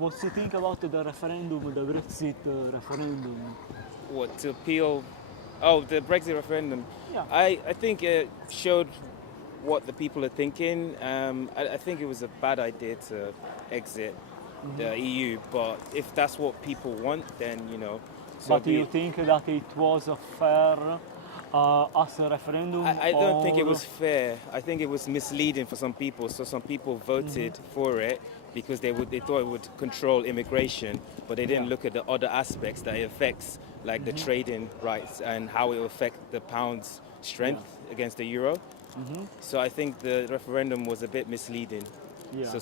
what do you think about the referendum, the Brexit referendum? What, to appeal? Oh, the Brexit referendum. Yeah. I think it showed what the people are thinking. I think it was a bad idea to exit the EU, but if that's what people want, then so But do be you it. think that it was a fair as a referendum, I don't think it or was fair. I think it was misleading for some people. So some people voted for it because they thought it would control immigration, but they didn't Yeah. look at the other aspects that it affects, like the trading rights and how it will affect the pound's strength against the euro. So I think the referendum was a bit misleading. Yeah. So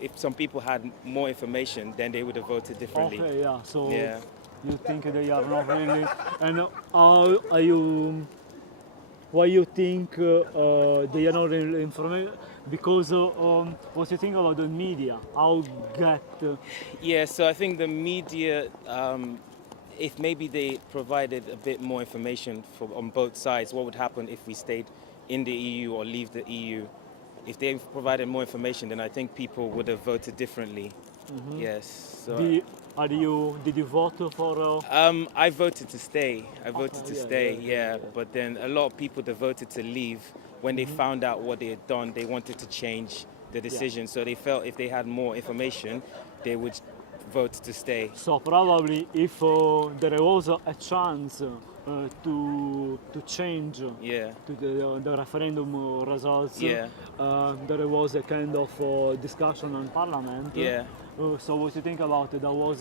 if some people had more information, then they would have voted differently. Okay, yeah. So Yeah. you think they are not really, and how are you? Why you think they are not really information? Because what do you think about the media? How get? Yeah, so I think the media, if maybe they provided a bit more information on both sides, what would happen if we stayed in the EU or leave the EU? If they provided more information, then I think people would have voted differently. Yes. So Did you vote for? I voted to stay. I voted to yeah, stay. yeah, yeah, yeah. But then a lot of people that voted to leave, when they found out what they had done, they wanted to change the decision. So they felt if they had more information, they would vote to stay. So probably if there was a chance to change Yeah. to the referendum results, Yeah. there was a kind of discussion in parliament. Yeah. So what do you think about it? That was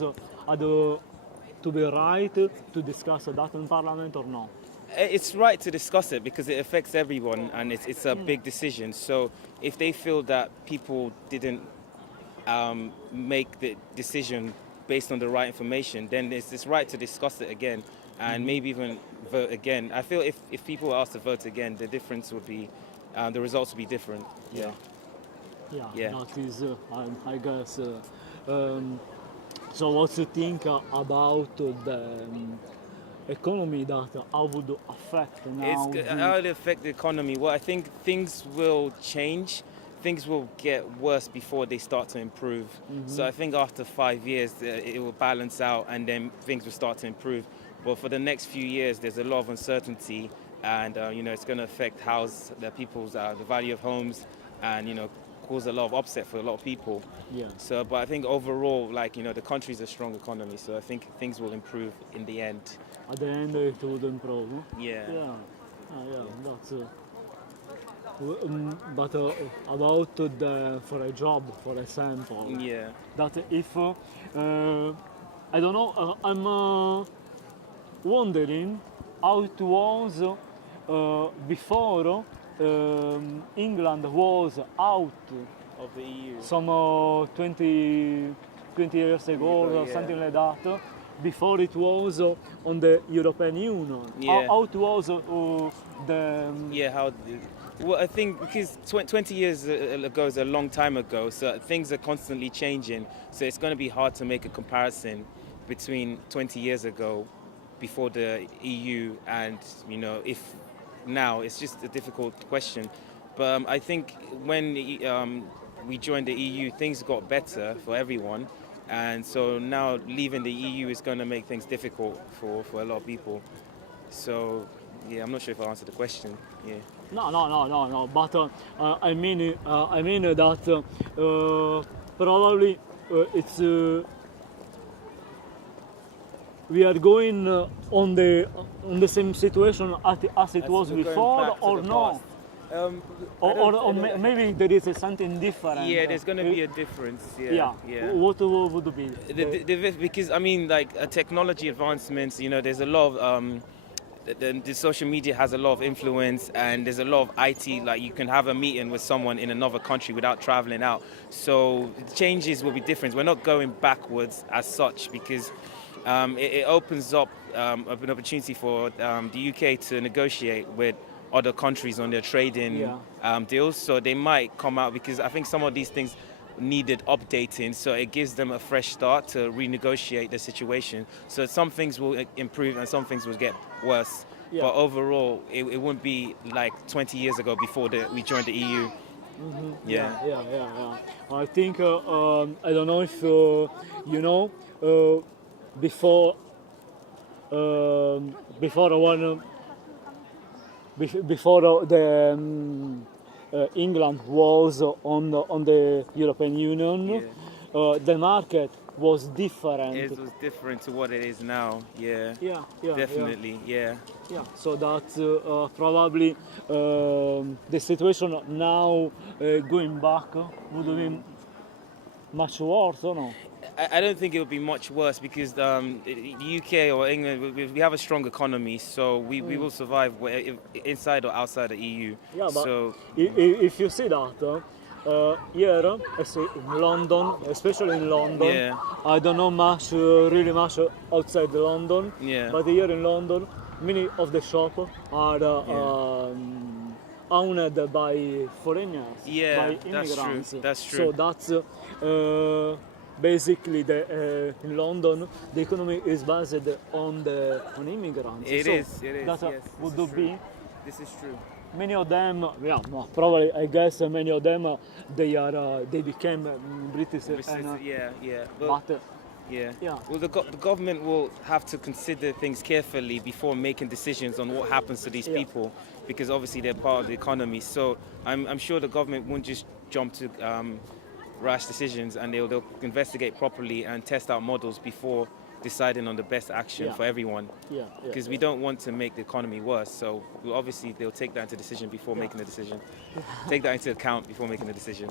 to be right to discuss that in parliament or no? It's right to discuss it because it affects everyone and it's a big decision. So if they feel that people didn't make the decision based on the right information, then it's right to discuss it again and maybe even vote again. I feel if people were asked to vote again, the difference would be, the results would be different. Yeah. Yeah. That is, I guess. So what do you think about the economy, that how would affect now? How it affect the economy? Well, I think things will change. Things will get worse before they start to improve. So I think after 5 years, it will balance out and then things will start to improve. But for the next few years, there's a lot of uncertainty and, it's going to affect the value of homes and, cause a lot of upset for a lot of people. Yeah. So, but I think overall, the country's a strong economy. So I think things will improve in the end. At the end, it would improve. Yeah. Yeah. That's. But about for a job, for example, Yeah. that if I don't know, I'm wondering how it was before England was out Of the EU. some 20 years ago or Yeah. something like that. Before it was on the European Union. Yeah. How it was the Yeah, well, I think because 20 years ago is a long time ago, so things are constantly changing. So it's going to be hard to make a comparison between 20 years ago, before the EU, and if now. It's just a difficult question. But I think when we joined the EU, things got better for everyone. And so now leaving the EU is going to make things difficult for a lot of people. So, yeah, I'm not sure if I answered the question. Yeah. No. But I mean that probably it's we are going on the same situation as it was we're going before, back to or the no? past. Or maybe there is something different. Yeah, there's going to be a difference. Yeah. What would it be? Because, I mean, like technology advancements, there's a lot of... the social media has a lot of influence, and there's a lot of IT, like you can have a meeting with someone in another country without traveling out. So changes will be different. We're not going backwards as such, because it opens up an opportunity for the UK to negotiate with other countries on their trading deals. So they might come out, because I think some of these things needed updating, so it gives them a fresh start to renegotiate the situation. So some things will improve and some things will get worse. But overall, it wouldn't be like 20 years ago before we joined the EU. I think I don't know if you know before before one before the England was on the European Union, the market was different. It was different to what it is now. Yeah. Yeah, Definitely. Yeah. Yeah, so that's probably the situation now going back would be much worse, or no? I don't think it would be much worse because the UK or England, we have a strong economy, so we will survive inside or outside the EU. Yeah, but So if you see that, here, in London, especially in London, Yeah. I don't know much, really much outside London, Yeah. but here in London, many of the shops are owned by foreigners, Yeah, by that's true, immigrants. that's true. So that's basically in London, the economy is based on immigrants. It so is. That Yes, would this is be. true. This is true. Many of them, yeah, no, probably I guess many of them they became British, and, Yeah. Well, but yeah. yeah. Well, the government will have to consider things carefully before making decisions on what happens to these Yeah. people, because obviously they're part of the economy. So I'm sure the government won't just jump to rash decisions, and they'll investigate properly and test out models before deciding on the best action Yeah. for everyone. Yeah, Because we don't want to make the economy worse. So obviously they'll take that into decision before making a decision. Take that into account before making a decision.